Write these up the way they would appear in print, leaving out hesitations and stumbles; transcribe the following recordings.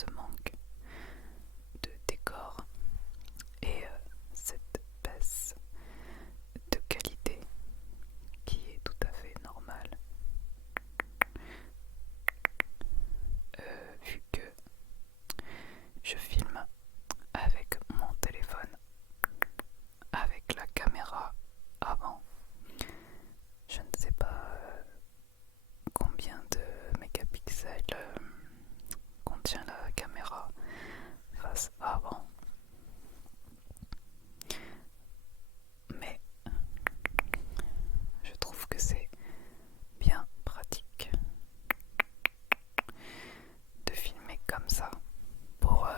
ce manque de décor et cette baisse de qualité qui est tout à fait normale vu que je filme avec mon téléphone, avec la caméra avant. Je ne sais pas combien de mégapixels contient la caméra face avant, mais je trouve que c'est bien pratique de filmer comme ça pour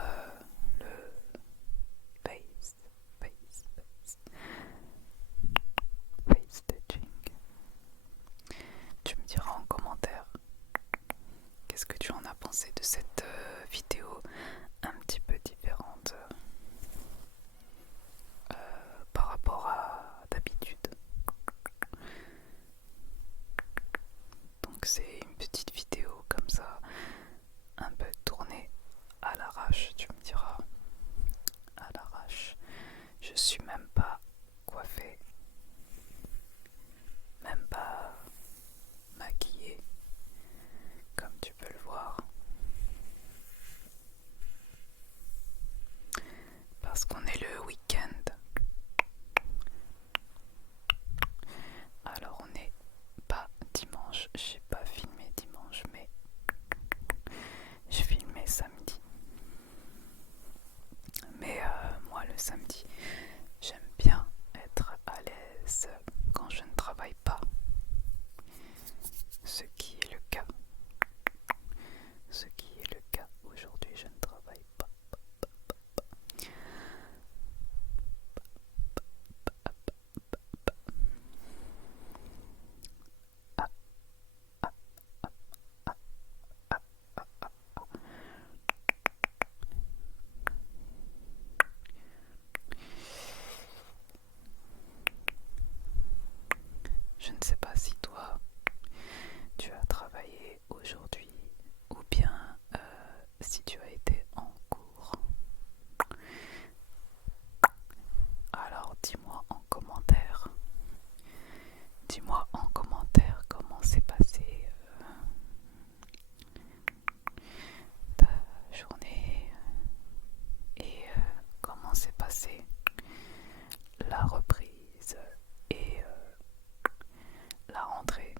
le face stitching. Tu me diras en commentaire qu'est-ce que tu en as pensé de cette vidéo un petit peu différente par rapport à d'habitude. Donc c'est une petite vidéo comme ça, un peu tournée à l'arrache, tu me diras. À l'arrache. Je suis même pas coiffée, même pas maquillée, comme tu peux le voir. Parce qu'on est le week-end. Alors on n'est pas dimanche, j'ai pas filmé dimanche, mais j'ai filmé samedi. Mais moi le samedi, j'aime bien être à l'aise quand je ne travaille pas. Ce qui est le cas. Ce qui est le cas aujourd'hui, je ne travaille pas. Je ne sais pas si toi, tu as travaillé aujourd'hui ou bien si tu as été en cours. Alors dis-moi en commentaire. Dis-moi en commentaire comment s'est passée ta journée et comment s'est passée la reprise et la rentrée,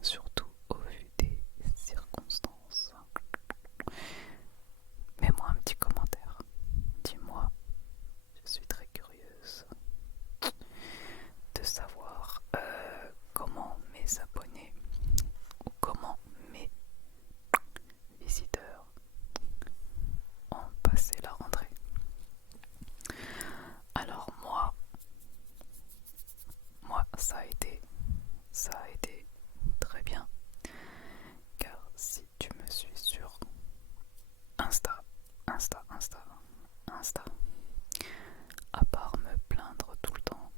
surtout au vu des circonstances. Mets-moi un petit commentaire. Dis-moi, je suis très curieuse de savoir comment mes abonnés ou comment mes visiteurs ont passé la rentrée. Alors moi ça a été très bien, car si tu me suis sur Insta, à part me plaindre tout le temps,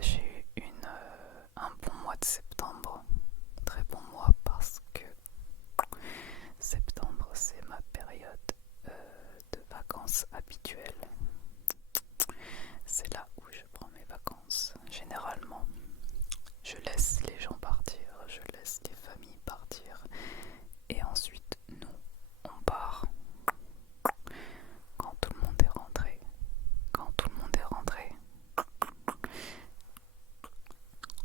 j'ai eu un bon mois de septembre, très bon mois parce que septembre c'est ma période de vacances habituelle. C'est là où je prends mes vacances. Généralement, je laisse les gens partir, je laisse les familles partir et ensuite nous, on part quand tout le monde est rentré. Quand tout le monde est rentré,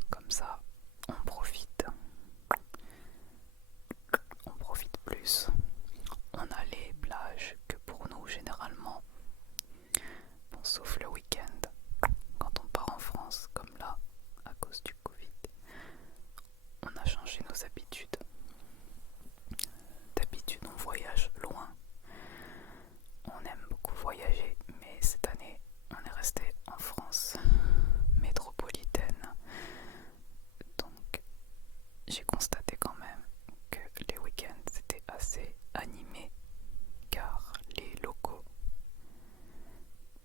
comme ça, on profite plus. On a les plages que pour nous généralement, bon, sauf le week-end, quand on part en France, comme là, à cause du Covid, on a changé nos habitudes. D'habitude, on voyage loin. On aime beaucoup voyager, mais cette année, on est resté en France métropolitaine. Donc, j'ai constaté quand même que les week-ends, c'était assez animé, car les locaux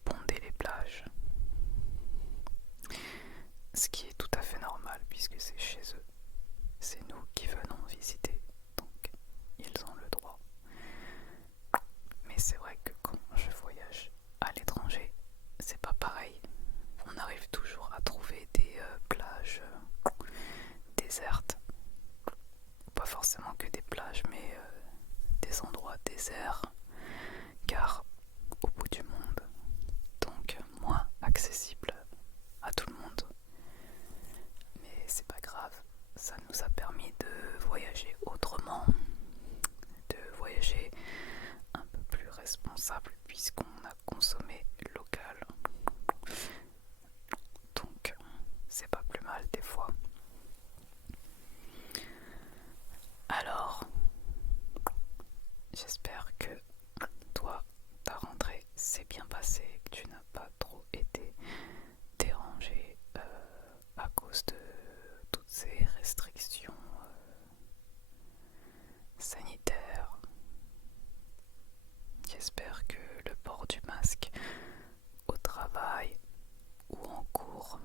bondaient les plages. Ce qui est tout à fait normal puisque c'est chez eux. C'est nous qui venons visiter. Donc ils forcément que des plages, mais des endroits déserts, car au bout du monde, donc moins accessible à tout le monde. Mais c'est pas grave, ça nous a permis de voyager autrement, de voyager un peu plus responsable puisqu'on a consommé local. Donc c'est pas plus mal des fois. Alors, j'espère que toi, ta rentrée s'est bien passée, que tu n'as pas trop été dérangé à cause de toutes ces restrictions sanitaires. J'espère que le port du masque au travail ou en cours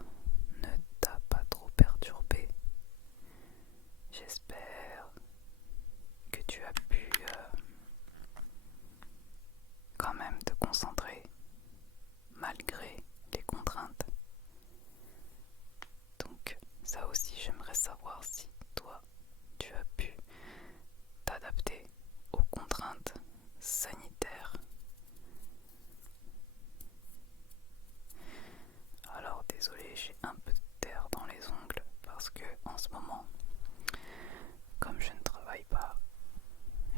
ne t'a pas trop perturbé. J'espère que tu as pu quand même te concentrer malgré les contraintes. Donc ça aussi j'aimerais savoir si toi tu as pu t'adapter aux contraintes sanitaires. Alors désolé, j'ai un peu de terre dans les ongles parce que en ce moment, comme je ne travaille pas,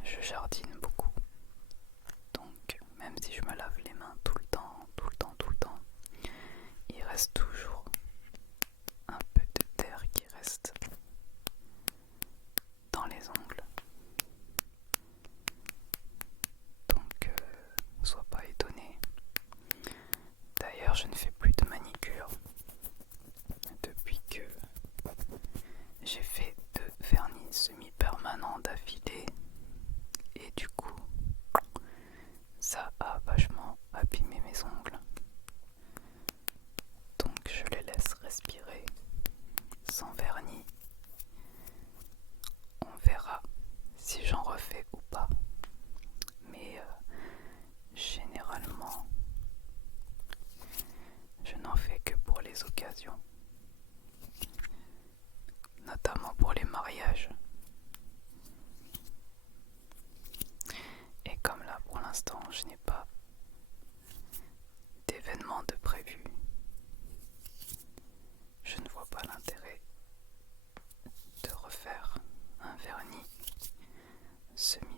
je jardine beaucoup. Donc même si je me lave les mains tout le temps, il reste toujours un peu de terre qui reste dans les ongles. Donc sois pas étonné. D'ailleurs, je ne fais plus de manicure depuis que j'ai fait 2 vernis semi-permanents d'affilée et du coup ça a vachement abîmé mes ongles. Donc je les laisse respirer sans vernis. On verra si j'en refais ou pas. Mais généralement, je n'en fais que pour les occasions. Notamment pour les mariages. Et comme là pour l'instant je n'ai pas d'événement de prévu, je ne vois pas l'intérêt de refaire un vernis semi